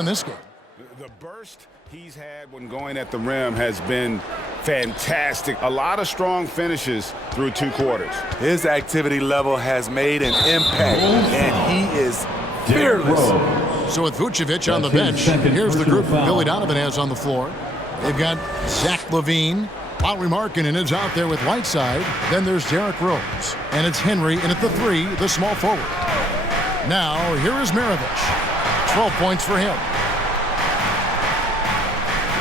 in this game. The burst he's had when going at the rim has been fantastic. A lot of strong finishes through 2 quarters. His activity level has made an impact, and he is fearless. So with Vucevic on the bench, here's the group Billy Donovan has on the floor. They've got Zach LaVine. Lauri Markkanen is out there with Whiteside. Then there's Derrick Rose. And it's Henry in at the 3, the small forward. Now, here is Maravich. 12 points for him.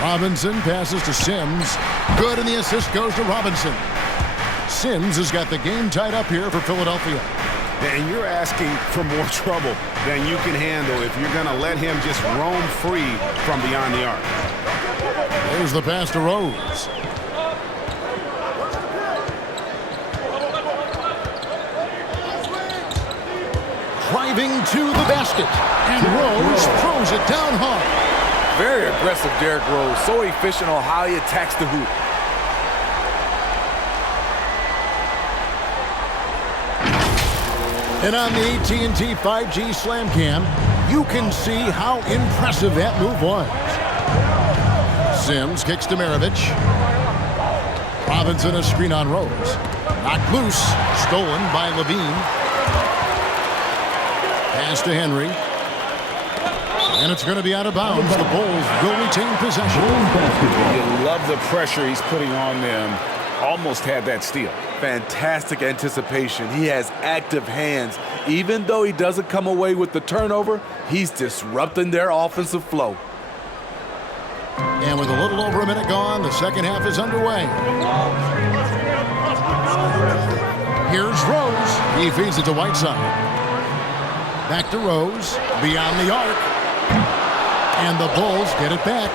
Robinson passes to Sims. Good, and the assist goes to Robinson. Sims has got the game tied up here for Philadelphia. And you're asking for more trouble than you can handle if you're going to let him just roam free from beyond the arc. There's the pass to Rose. Driving to the basket. And Rose throws it down hard. Very aggressive, Derrick Rose. So efficient on how he attacks the hoop. And on the AT&T 5G Slam Cam, you can see how impressive that move was. Sims kicks to Maravich. Robinson a screen on Rose. Knocked loose. Stolen by LaVine. Pass to Henry. And it's going to be out of bounds. The Bulls will retain possession. You love the pressure he's putting on them. Almost had that steal. Fantastic anticipation. He has active hands. Even though he doesn't come away with the turnover, he's disrupting their offensive flow. And with a little over a minute gone, the second half is underway. Here's Rose. He feeds it to Whiteside. Back to Rose. Beyond the arc. And the Bulls get it back.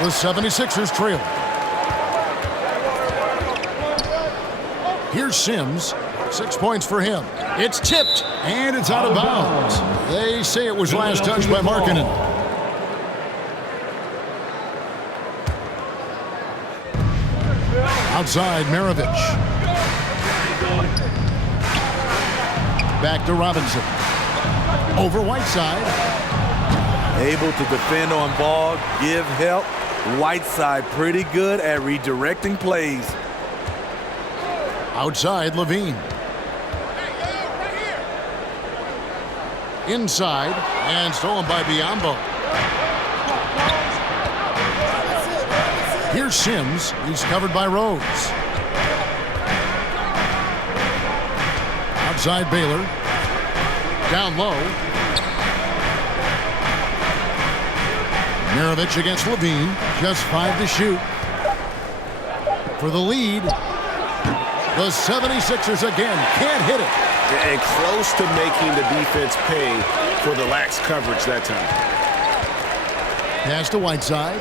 The 76ers trail. Here's Sims. 6 points for him. It's tipped, and it's out of bounds. They say it was last touched by Markkanen. Outside, Maravich. Back to Robinson. Over Whiteside. Able to defend on ball, give help. Whiteside pretty good at redirecting plays. Outside, LaVine. Inside, and stolen by Biyombo. Here's Sims. He's covered by Rose. Outside, Baylor. Down low. Maravich against LaVine. Just 5 to shoot. For the lead. The 76ers again can't hit it. And close to making the defense pay for the lax coverage that time. Pass to Whiteside.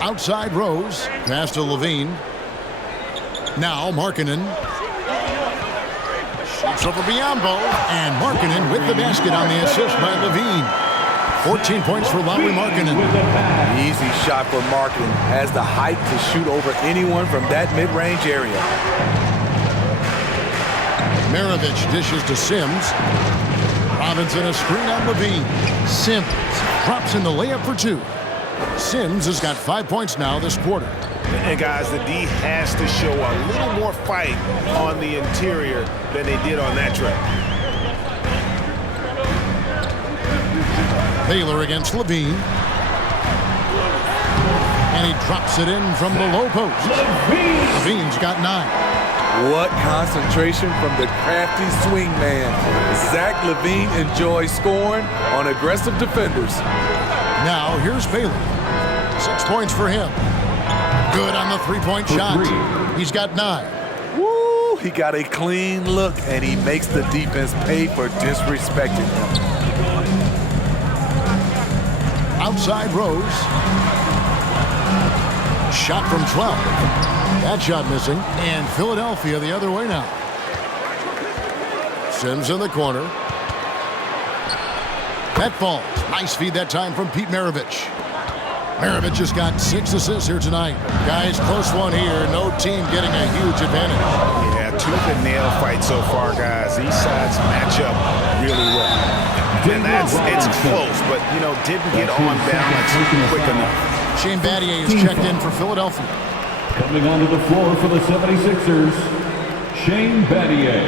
Outside Rose. Pass to LaVine. Now Markkanen. Shoots over Biyombo. And Markkanen with the basket on the assist by LaVine. 14 points for Lauri Markkanen. Easy shot for Markkanen. Has the height to shoot over anyone from that mid-range area. Maravich dishes to Sims. Robinson a screen on LaVine. Sims drops in the layup for 2. Sims has got 5 points now this quarter. And guys, the D has to show a little more fight on the interior than they did on that trip. Baylor against LaVine. And he drops it in from the low post. LaVine's got 9. What concentration from the crafty swing man. Zach LaVine enjoys scoring on aggressive defenders. Now here's Baylor. 6 points for him. Good on the three-point shot. He's got 9. Woo! He got a clean look, and he makes the defense pay for disrespecting him. Outside Rose. Shot from 12. That shot missing. And Philadelphia the other way now. Sims in the corner. That falls. Nice feed that time from Pete Maravich. Maravich has got 6 assists here tonight. Guys, close one here. No team getting a huge advantage. Yeah, tooth and nail fight so far, guys. These sides match up really well. And it's close, but, didn't get on balance quick enough. Shane Battier is checked in for Philadelphia. Coming onto the floor for the 76ers, Shane Battier.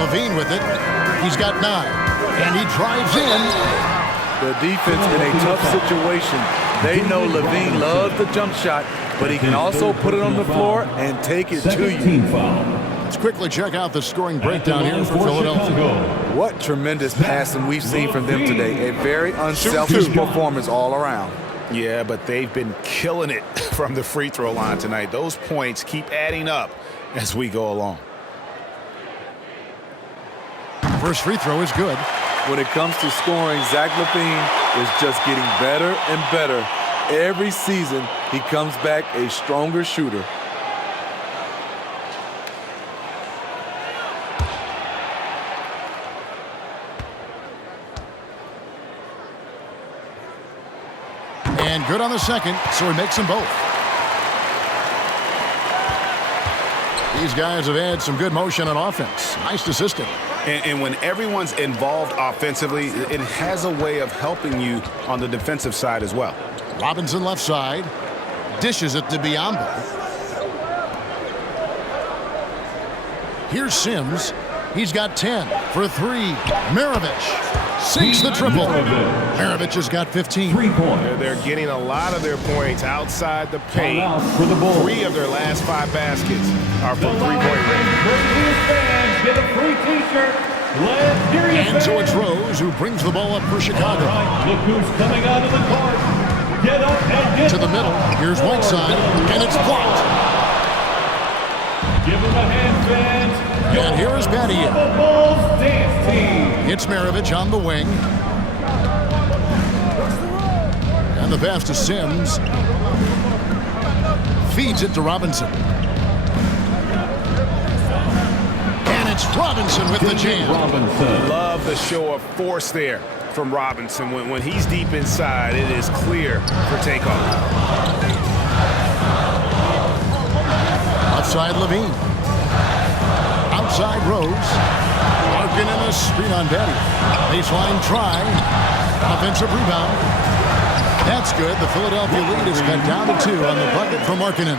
Levine with it. He's got 9. And he drives in. The defense in a tough situation. They know Levine loves the jump shot, but he can also put it on the floor and take it to you. Let's quickly check out the scoring breakdown here for Philadelphia. What tremendous passing we've seen from them today. A very unselfish performance all around. Yeah, but they've been killing it from the free throw line tonight. Those points keep adding up as we go along. First free throw is good. When it comes to scoring, Zach LaVine is just getting better and better. Every season, he comes back a stronger shooter. And good on the second, so he makes them both. These guys have had some good motion on offense. Nice assisting. And when everyone's involved offensively, it has a way of helping you on the defensive side as well. Robinson left side. Dishes it to Biyombo. Here's Sims. He's got 10 for 3. Maravich sinks the triple. Maravich has got 15. 3 points. They're getting a lot of their points outside the paint. 3 of their last 5 baskets are from three-point range. Get a free t-shirt. Let's hear you. And so it's Rose who brings the ball up for Chicago. Right, look who's coming out of the court. Get up and get to the middle. Here's Whiteside, and it's blocked. Give him a hand, fans. And here is Battier. The Bulls dance team. It's Maravich on the wing. And the pass to Sims. Feeds it to Robinson. And it's Robinson with the jam. Love the show of force there from Robinson. When he's deep inside, it is clear for takeoff. Outside Levine. Outside Rose. Larkin in a screen on Battier. Baseline try. Offensive rebound. That's good. The Philadelphia lead is cut down to 2 on the bucket from Markkanen.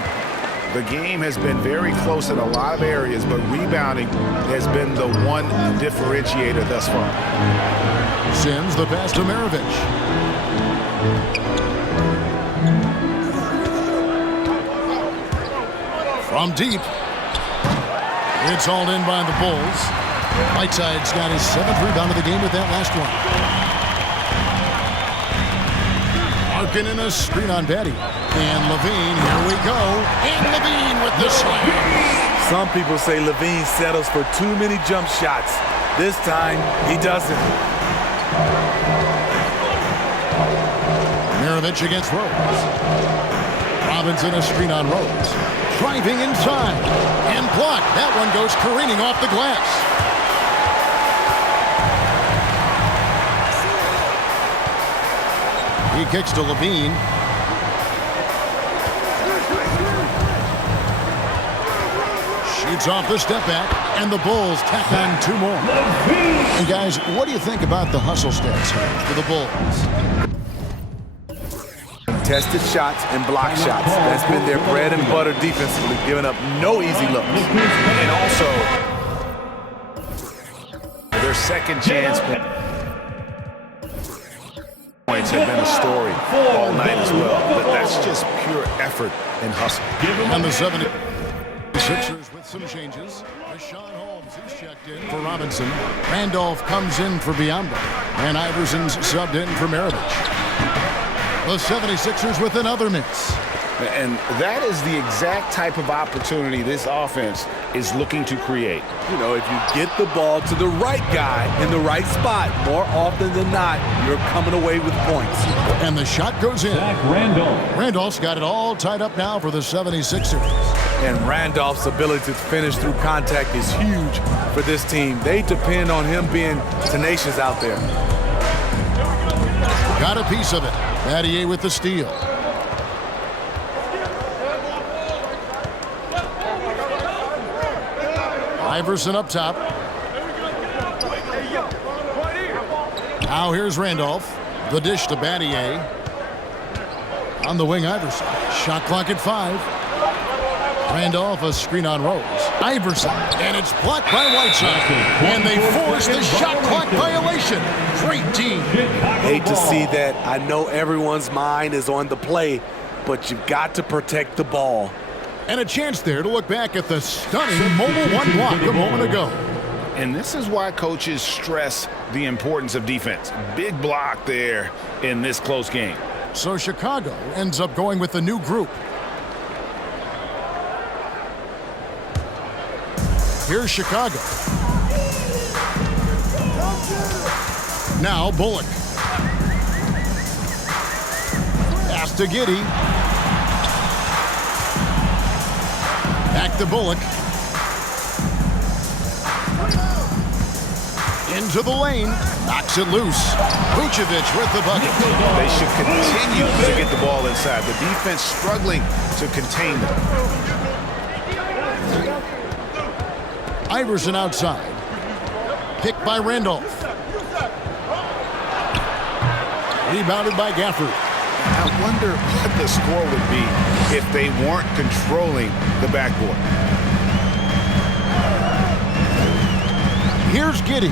The game has been very close in a lot of areas, but rebounding has been the one differentiator thus far. Sims the pass to Maravich. From deep. It's hauled in by the Bulls. Whiteside's got his 7th rebound of the game with that last one. Larkin in a screen on Battier. And Levine, here we go. And Levine with the slam. Some people say Levine settles for too many jump shots. This time, he doesn't. Maravich against Rose. Robinson a screen on Rose. Driving inside. And blocked. That one goes careening off the glass. He kicks to Levine. Shoots off the step back, and the Bulls tack on 2 more. And guys, what do you think about the hustle stats here for the Bulls? Tested shots and block shots. That's been their bread and butter defensively, giving up no easy looks. And also, their second chance points have been a story all night as well. But that's just pure effort and hustle. And the 76ers with some changes. Rashawn Holmes is checked in for Robinson. Randolph comes in for Biyombo. And Iverson's subbed in for Maravich. The 76ers with another miss. And that is the exact type of opportunity this offense is looking to create. You know, if you get the ball to the right guy in the right spot, more often than not, you're coming away with points. And the shot goes in. Randolph's got it all tied up now for the 76ers. And Randolph's ability to finish through contact is huge for this team. They depend on him being tenacious out there. got a piece of it. Battier with the steal. Iverson up top. Now here's Randolph. The dish to Battier. On the wing, Iverson. Shot clock at 5. Randolph, a screen on Rose. Iverson, and it's blocked by Whiteside. And they force the shot clock violation. Great team. Hate to see that. I know everyone's mind is on the play, but you've got to protect the ball. And a chance there to look back at the stunning mobile one block a moment ago. And this is why coaches stress the importance of defense. Big block there in this close game. So Chicago ends up going with the new group. Here's Chicago. Now Bullock. Pass to Giddey. Back to Bullock. Into the lane. Knocks it loose. Vucevic with the bucket. They should continue to get the ball inside. The defense struggling to contain them. Iverson outside. Picked by Randolph. Rebounded by Gafford. I wonder what the score would be if they weren't controlling the backboard. Here's Giddey.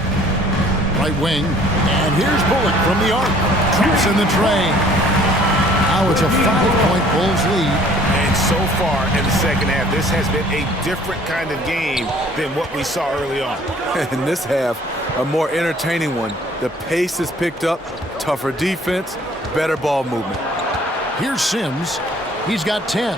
Right wing. And here's Bullock from the arc. Drops in the tray. Now it's a 5-point Bulls lead. And so far in the second half, this has been a different kind of game than what we saw early on. In this half, a more entertaining one. The pace has picked up, tougher defense, better ball movement. Here's Sims. He's got 10.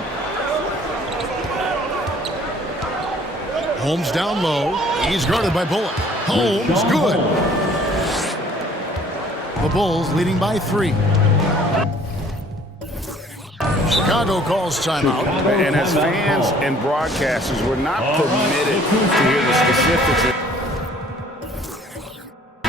Holmes down low. He's guarded by Bullock. Holmes, good. The Bulls leading by 3. Chicago calls timeout. And as fans and broadcasters, we're not permitted to hear the specifics in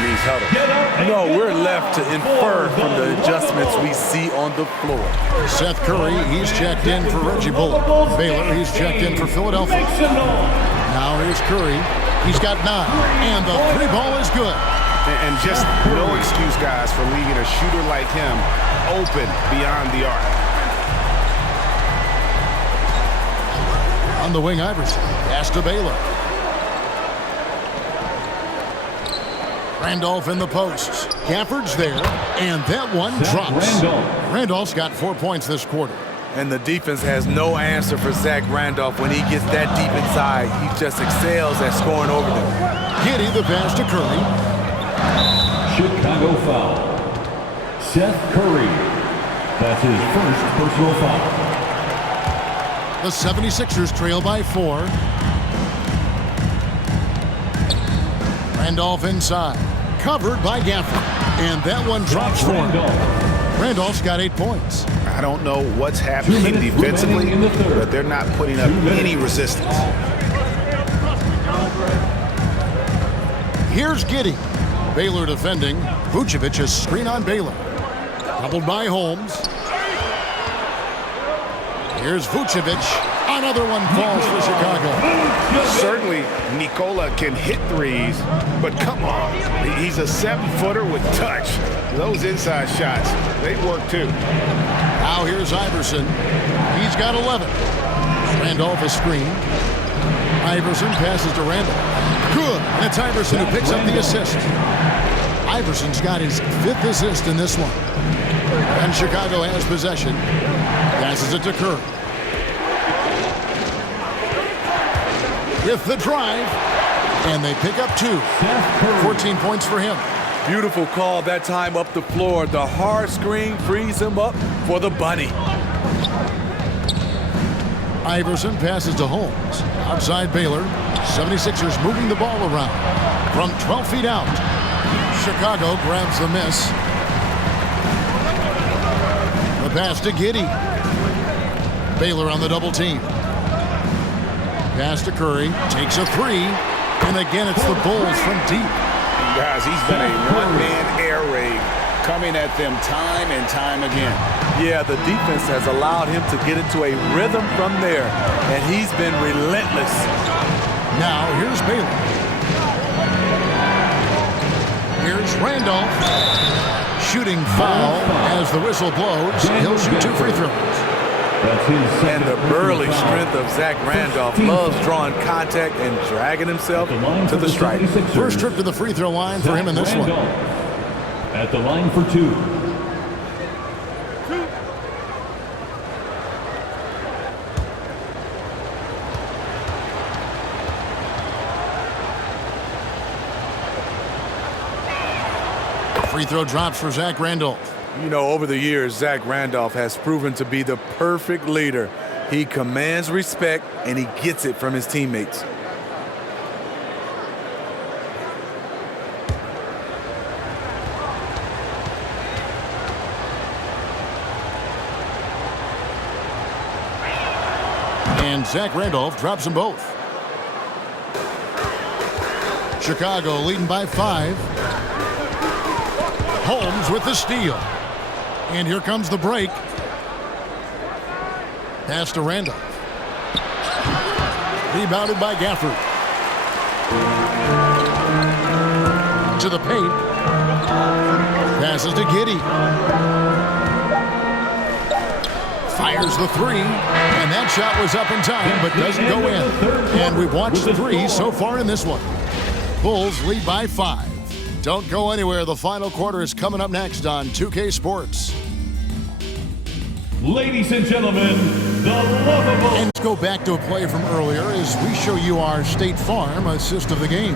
these huddles. No, we're left to infer from the adjustments we see on the floor. Seth Curry, he's checked in for Reggie Bullock. Baylor, he's checked in for Philadelphia. Now here's Curry. He's got 9, and the 3 ball is good. And just no excuse, guys, for leaving a shooter like him open beyond the arc. On the wing, Iverson. Pass to Baylor. Randolph in the posts. Gafford's there, and that one drops. Randolph's got 4 points this quarter. And the defense has no answer for Zach Randolph when he gets that deep inside. He just excels at scoring over them. Giddey the pass to Curry. Chicago foul. Seth Curry. That's his first personal foul. The 76ers trail by 4. Randolph inside. Covered by Gafford. And that one drops for him. Randolph's got 8 points. I don't know what's happening defensively, but they're not putting up any resistance. Here's Giddey. Baylor defending. Vucevic is screen on Baylor. Doubled by Holmes. Here's Vucevic. Another one falls for Chicago. Certainly, Nikola can hit threes, but come on. He's a 7-footer with touch. Those inside shots, they work too. Now here's Iverson. He's got 11. Randolph is screened. Iverson passes to Randolph. Good. And it's Iverson who picks up the assist. Iverson's got his 5th assist in this one. And Chicago has possession. Passes it to Curry. With the drive. And they pick up 2. 14 points for him. Beautiful call that time up the floor. The hard screen frees him up for the bunny. Iverson passes to Holmes. Outside Baylor. 76ers moving the ball around. From 12 feet out. Chicago grabs the miss. The pass to Giddey. Baylor on the double team. Pass to Curry. Takes a 3. And again, it's the Bulls from deep. Guys, he's been a one-man air raid coming at them time and time again. Yeah, the defense has allowed him to get into a rhythm from there, and he's been relentless. Now, here's Bailey. Here's Randolph. Shooting foul as the whistle blows. He'll shoot 2 free throws. And the burly strength of Zach Randolph loves drawing contact and dragging himself to the stripe. First trip to the free throw line for him in this one. At the line for 2. Free throw drops for Zach Randolph. You know, over the years, Zach Randolph has proven to be the perfect leader. He commands respect, and he gets it from his teammates. And Zach Randolph drops them both. Chicago leading by 5. Holmes with the steal. And here comes the break. Pass to Randolph. Rebounded by Gafford. To the paint. Passes to Giddey. Fires the 3. And that shot was up in time, but doesn't go in. And we've watched 3 so far in this one. Bulls lead by 5. Don't go anywhere. The final quarter is coming up next on 2K Sports. Ladies and gentlemen, the lovable. And let's go back to a play from earlier as we show you our State Farm assist of the game.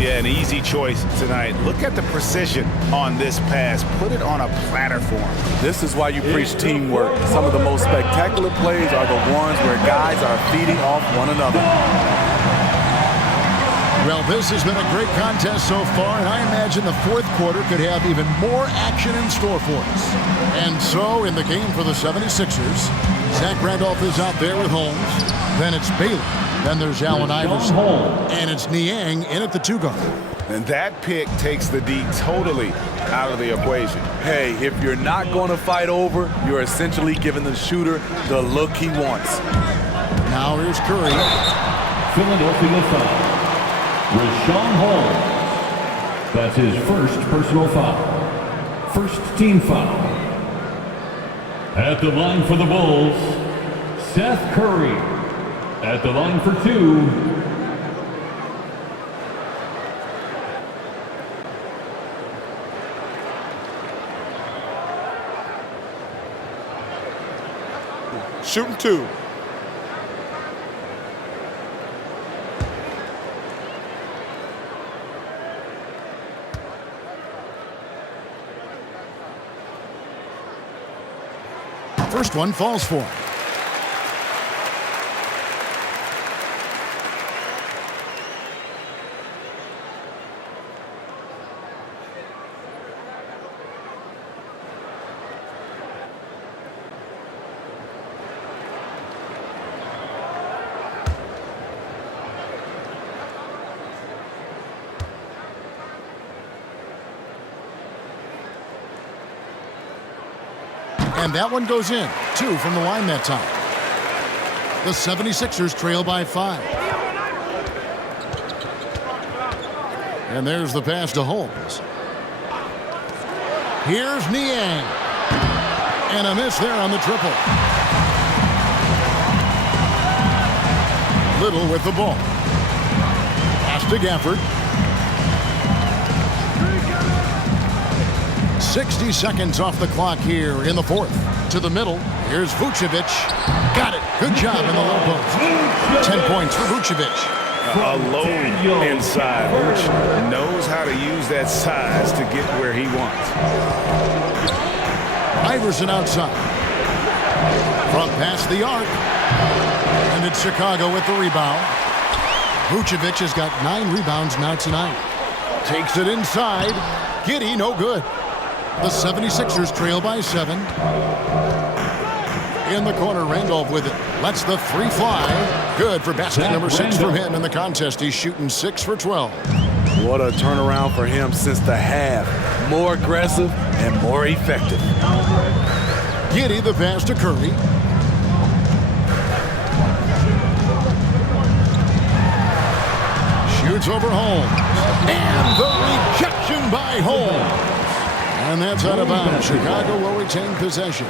Yeah, an easy choice tonight. Look at the precision on this pass. Put it on a platter for him. This is why you preach teamwork. Some of the most spectacular plays are the ones where guys are feeding off one another. Well, this has been a great contest so far, and I imagine the fourth quarter could have even more action in store for us. And so, in the game for the 76ers, Zach Randolph is out there with Holmes. Then it's Bailey. Then there's Allen Iverson. And it's Niang in at the 2 guard. And that pick takes the D totally out of the equation. Hey, if you're not going to fight over, you're essentially giving the shooter the look he wants. Now here's Curry. Philadelphia foul. Rashawn Holmes. That's his first personal foul. First team foul. At the line for the Bulls, Seth Curry. At the line for 2. Shooting 2. First one falls for him. And that one goes in. 2 from the line that time. The 76ers trail by 5. And there's the pass to Holmes. Here's Niang. And a miss there on the triple. Little with the ball. Pass to Gafford. 60 seconds off the clock here in the fourth. To the middle. Here's Vucevic. Got it. Good job in the low post. 10 points for Vucevic. Alone inside. Vuce knows how to use that size to get where he wants. Iverson outside. Front past the arc. And it's Chicago with the rebound. Vucevic has got 9 rebounds now tonight. Takes it inside. Giddey, no good. The 76ers trail by 7. In the corner, Randolph with it. Lets the 3 fly. Good for basket number 6 from him in the contest. He's shooting 6 for 12. What a turnaround for him since the half. more aggressive, and more effective. Giddey the pass to Curry. Shoots over Holmes. And the rejection by Holmes. And that's out of bounds. Chicago will retain possession.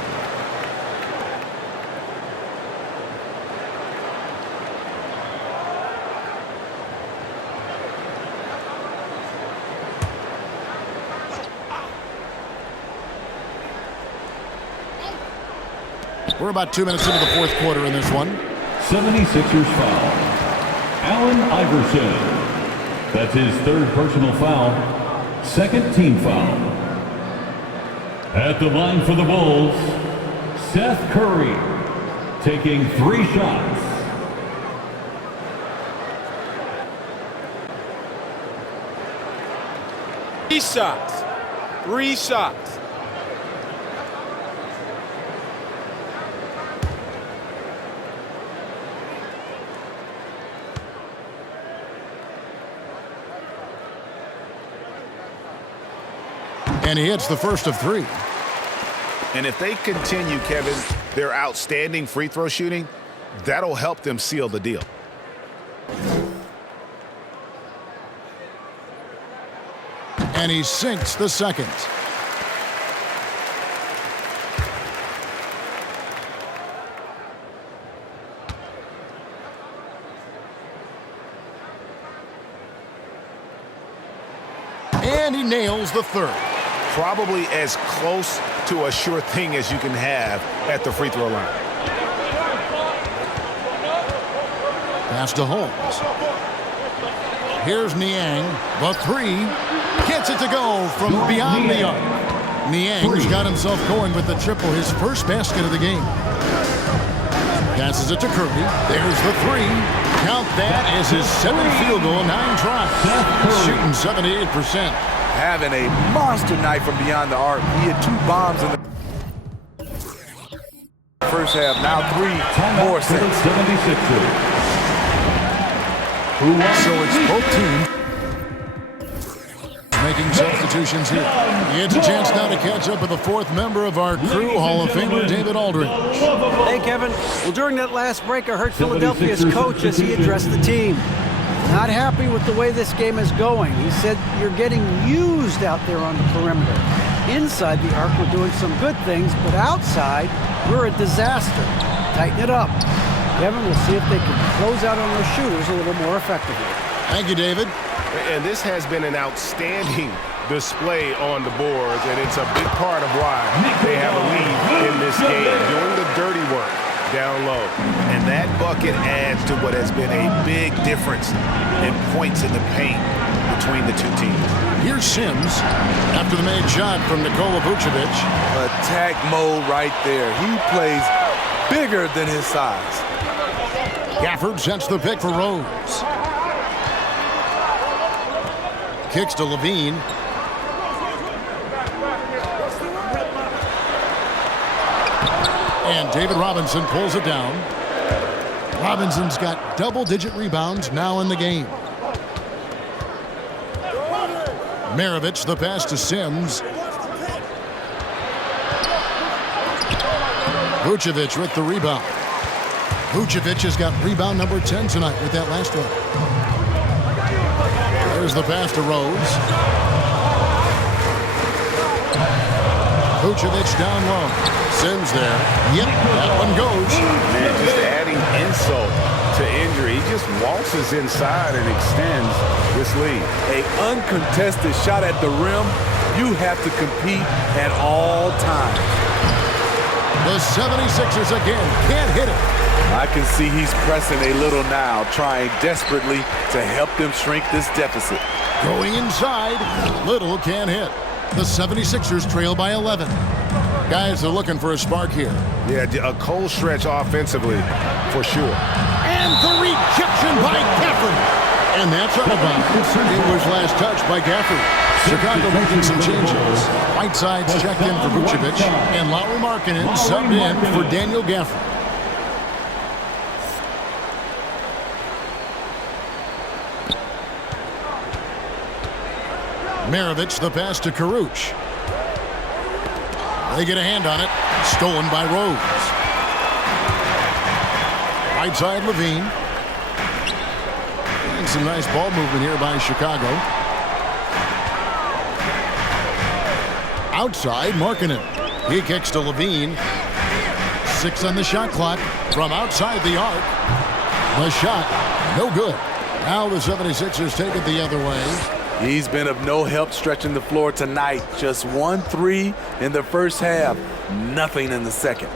We're about 2 minutes into the fourth quarter in this one. 76ers foul. Allen Iverson. That's his third personal foul. Second team foul. At the line for the Bulls, Seth Curry, taking 3 shots. Three shots. And he hits the first of 3. And if they continue, Kevin, their outstanding free throw shooting, that'll help them seal the deal. And he sinks the second. And he nails the third. Probably as close to a sure thing as you can have at the free throw line. Pass to Holmes. Here's Niang. The 3. Gets it to go from beyond the arc. Niang's got himself going with the triple, his first basket of the game. Passes it to Curry. There's the 3. Count that as his 7th field goal, 9 tries. Shooting 78%. Having a monster night from beyond the arc. He had 2 bombs in the first half. Now 3 more sets. So it's both teams making substitutions here. He gets a chance now to catch up with the 4th member of our crew, Hall of Famer David Aldridge. Hey, Kevin. Well, during that last break, I heard Philadelphia's coach as he addressed the team. Not happy with the way this game is going. He said, you're getting used out there on the perimeter. Inside the arc, we're doing some good things, but outside, we're a disaster. Tighten it up. Kevin, we'll see if they can close out on those shooters a little more effectively. Thank you, David. And this has been an outstanding display on the boards, and it's a big part of why they have a lead in this game, doing the dirty work down low. And that bucket adds to what has been a big difference in points in the paint between the two teams. Here's Sims after the made shot from Nikola Vucevic. Attack mode right there. He plays bigger than his size. Gafford sets the pick for Rose. Kicks to Levine. And David Robinson pulls it down. Robinson's got double-digit rebounds now in the game. Maravich, the pass to Sims. Vucevic with the rebound. Vucevic has got rebound number 10 tonight with that last one. There's the pass to Rose. Vucevic down low. Sims there. Yep, that one goes. Man, just adding insult to injury. He just waltzes inside and extends this lead. An uncontested shot at the rim. You have to compete at all times. The 76ers again can't hit it. I can see he's pressing a little now, trying desperately to help them shrink this deficit. Going inside, Little can't hit. The 76ers trail by 11. Guys are looking for a spark here. Yeah, a cold stretch offensively, for sure. And the rejection by Gafford. And that's out of bounds. It was last touched by Gafford. Chicago making some changes. Whiteside's checked in for Vucevic, and Lauri Markkanen subbed in for Daniel Gafford. Maravich, the pass to Karuch. They get a hand on it. Stolen by Rose. Right side, Levine. And some nice ball movement here by Chicago. Outside, Markkanen. He kicks to Levine. 6 on the shot clock from outside the arc. The shot, no good. Now the 76ers take it the other way. He's been of no help stretching the floor tonight. Just 1-3 in the first half. Nothing in the second.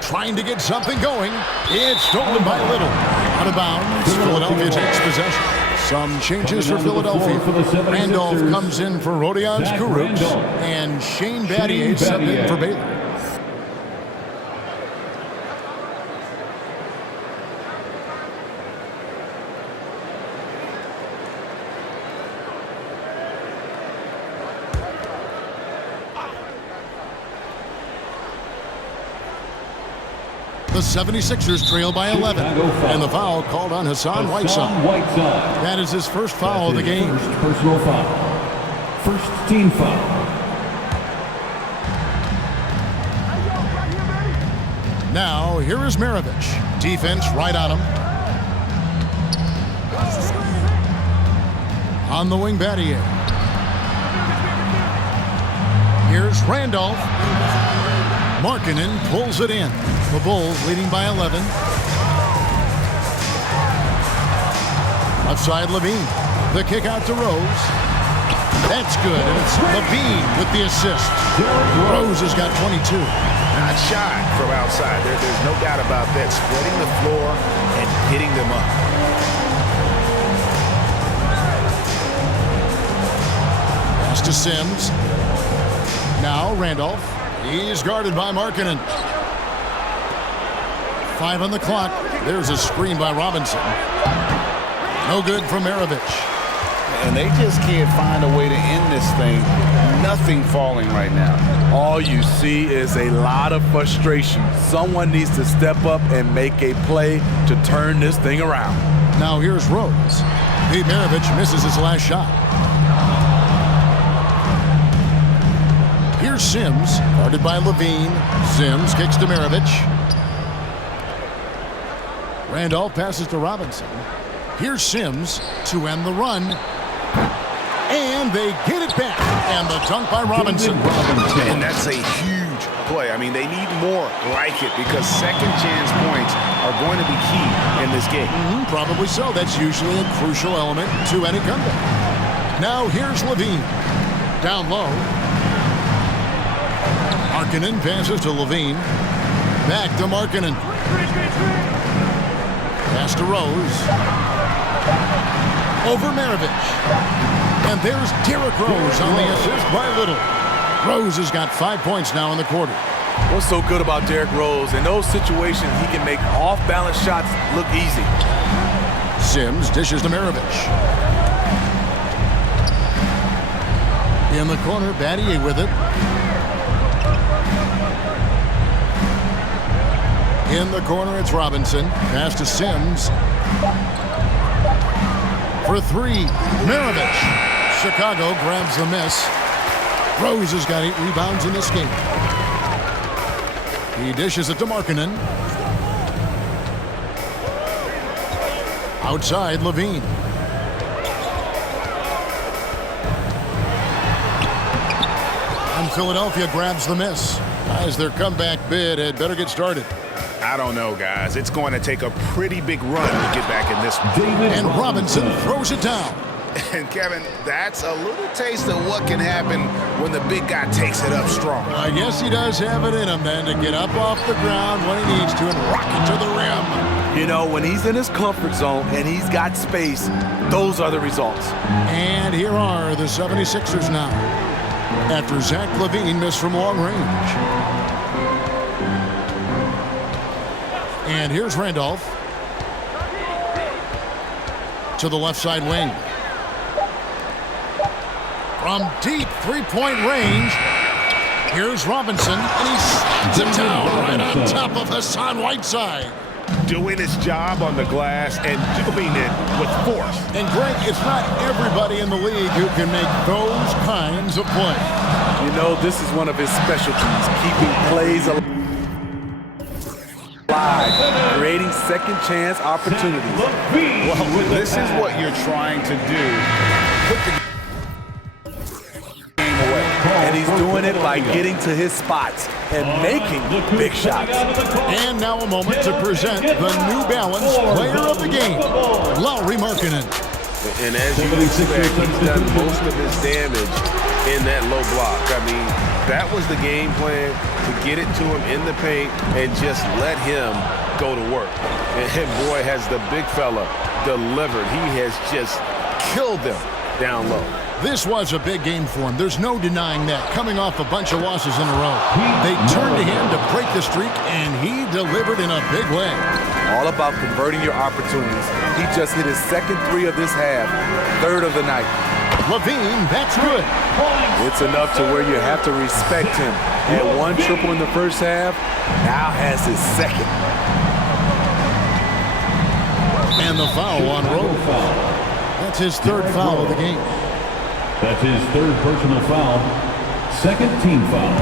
Trying to get something going. It's stolen by Little. Out of bounds. Philadelphia takes possession. Some changes for Philadelphia. Randolph comes in for Rodions Kurucs. And Shane Battier subbed in for Baylor. The 76ers trail by 11. And the foul called on Hassan Whiteside. That is his first foul of the game. First personal foul. First team foul. Now, here is Maravich. Defense right on him. On the wing, Battier. Here's Randolph. Markkanen pulls it in. The Bulls leading by 11. Left side, Levine. The kick out to Rose. That's good, and it's Levine with the assist. Rose has got 22. Not shot from outside. There's no doubt about that. Spreading the floor and hitting them up. Pass to Sims. Now Randolph. He's guarded by Markkanen. 5 on the clock. There's a screen by Robinson. No good from Maravich. And they just can't find a way to end this thing. Nothing falling right now. All you see is a lot of frustration. Someone needs to step up and make a play to turn this thing around. Now here's Rose. Pete Maravich misses his last shot. Here's Sims, guarded by Levine. Sims kicks to Maravich. Randolph passes to Robinson. Here's Sims to end the run. And they get it back. And the dunk by Robinson. And that's a huge play. I mean, they need more like it because second chance points are going to be key in this game. Probably so. That's usually a crucial element to any comeback. Now here's Levine. Down low. Markkanen passes to Levine. Back to Markkanen. Pass to Rose. Over Maravich. And there's Derrick Rose on the assist by Little. Rose has got 5 points now in the quarter. What's so good about Derrick Rose? In those situations, he can make off-balance shots look easy. Sims dishes to Maravich. In the corner, Battier with it. In the corner, it's Robinson. Pass to Sims. For 3, Maravich. Chicago grabs the miss. Rose has got 8 rebounds in this game. He dishes it to Markkanen. Outside, Levine. And Philadelphia grabs the miss. As their comeback bid had better get started. I don't know, guys. It's going to take a pretty big run to get back in this one. And Robinson throws it down. And, Kevin, that's a little taste of what can happen when the big guy takes it up strong. I guess he does have it in him, then, to get up off the ground when he needs to and rock it to the rim. You know, when he's in his comfort zone and he's got space, those are the results. And here are the 76ers now. After Zach LaVine missed from long range. And here's Randolph. To the left side wing. From deep three-point range, here's Robinson, and he slams it down right on top of Hassan Whiteside. doing his job on the glass and doing it with force. And Greg, it's not everybody in the league who can make those kinds of plays. You know, this is one of his specialties, keeping plays alive, creating second chance opportunities. Well, this is what you're trying to do. Put the game away. And he's doing it by getting to his spots and making big shots. And now a moment to present the New Balance Player of the Game, Lauri Markkanen. And as you expect, he's done most of his damage in that low block. I mean, that was the game plan, to get it to him in the paint and just let him go to work. And boy, has the big fella delivered. He has just killed them down low. This was a big game for him. There's no denying that, coming off a bunch of losses in a row. They turned to him to break the streak, and he delivered in a big way. All about converting your opportunities. He just hit his second three of this half, third of the night. LaVine, that's good. It's enough to where you have to respect him. Had one triple in the first half, now has his second. And the foul on Rose. That's his third foul of the game. That's his third personal foul, second team foul.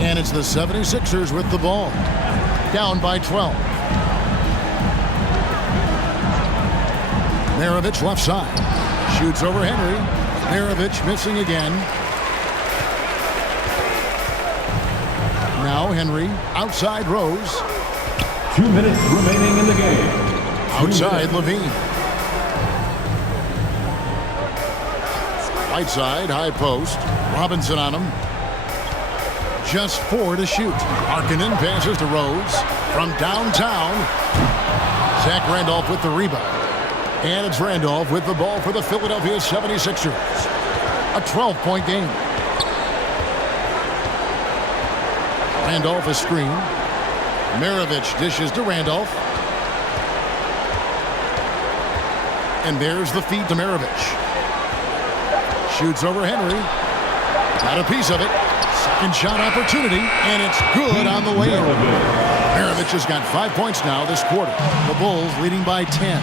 And it's the 76ers with the ball, down by 12. Maravich left side, shoots over Henry. Maravich missing again. Now Henry, outside Rose. 2 minutes remaining in the game. Outside LaVine. Right side, high post. Robinson on him. Just 4 to shoot. Markkanen passes to Rose from downtown. Zach Randolph with the rebound. And it's Randolph with the ball for the Philadelphia 76ers. A 12-point game. Randolph is screened. Maravich dishes to Randolph. And there's the feed to Maravich. Shoots over Henry. Got a piece of it. Second shot opportunity, and it's good on the way in. Maravich has got 5 points now this quarter. The Bulls leading by 10.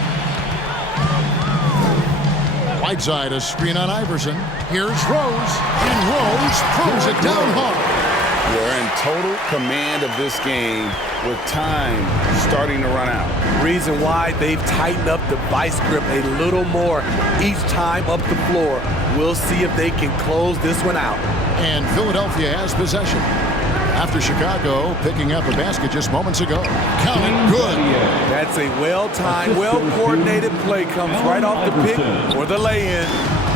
Whiteside, a screen on Iverson. Here's Rose, and Rose throws it down hard. We're in total command of this game with time starting to run out. Reason why they've tightened up the vice grip a little more each time up the floor. We'll see if they can close this one out. And Philadelphia has possession. After Chicago picking up a basket just moments ago. Counting good. That's a well-timed, well-coordinated play. Comes right off the pick or the lay-in.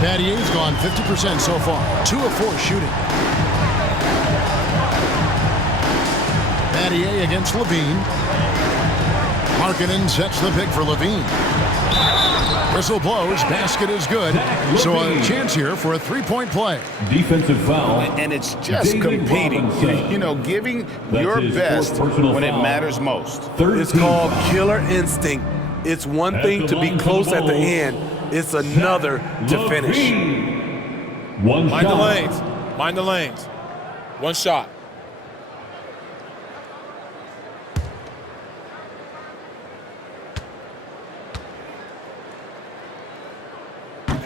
Battier's gone 50% so far. 2 of 4 shooting. Battier against LaVine. Markkanen sets the pick for LaVine. Whistle blows. Basket is good. So a chance here for a 3-point play. Defensive foul. And it's just competing. You know, giving your best when it matters most. It's called killer instinct. It's one thing to be close at the end. It's another to finish. One Mind the shot. lanes. Mind the lanes. One shot.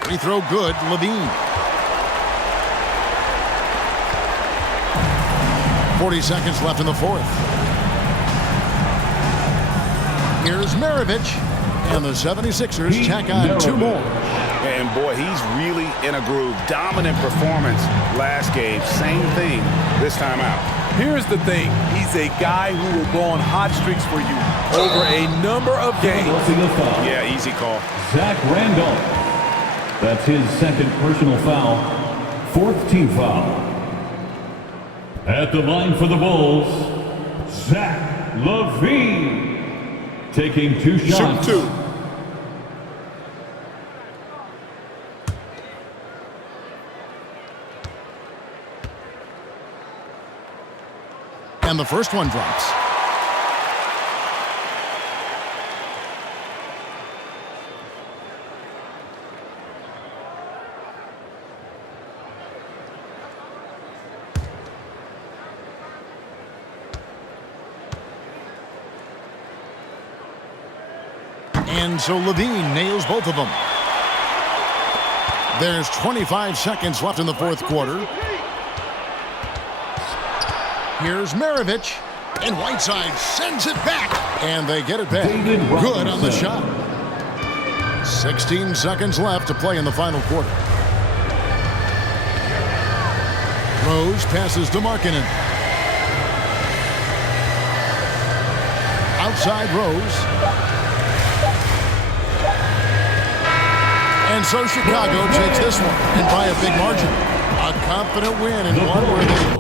Free throw good. LaVine. 40 seconds left in the fourth. Here's Maravich. And the 76ers tack on 2 more. And boy, he's really in a groove. Dominant performance last game. Same thing this time out. Here's the thing. He's a guy who will go on hot streaks for you over a number of games. Yeah, easy call. Zach Randolph. That's his second personal foul, 4th team foul. At the line for the Bulls, Zach LaVine. Taking 2 shots. Shoot 2. And the first one drops. And so Levine nails both of them. There's 25 seconds left in the fourth quarter. Here's Maravich. And Whiteside sends it back. And they get it back. Good on the shot. 16 seconds left to play in the final quarter. Rose passes to Markkanen. Outside Rose. And so Chicago takes this one, and by a big margin. A confident win, and one where they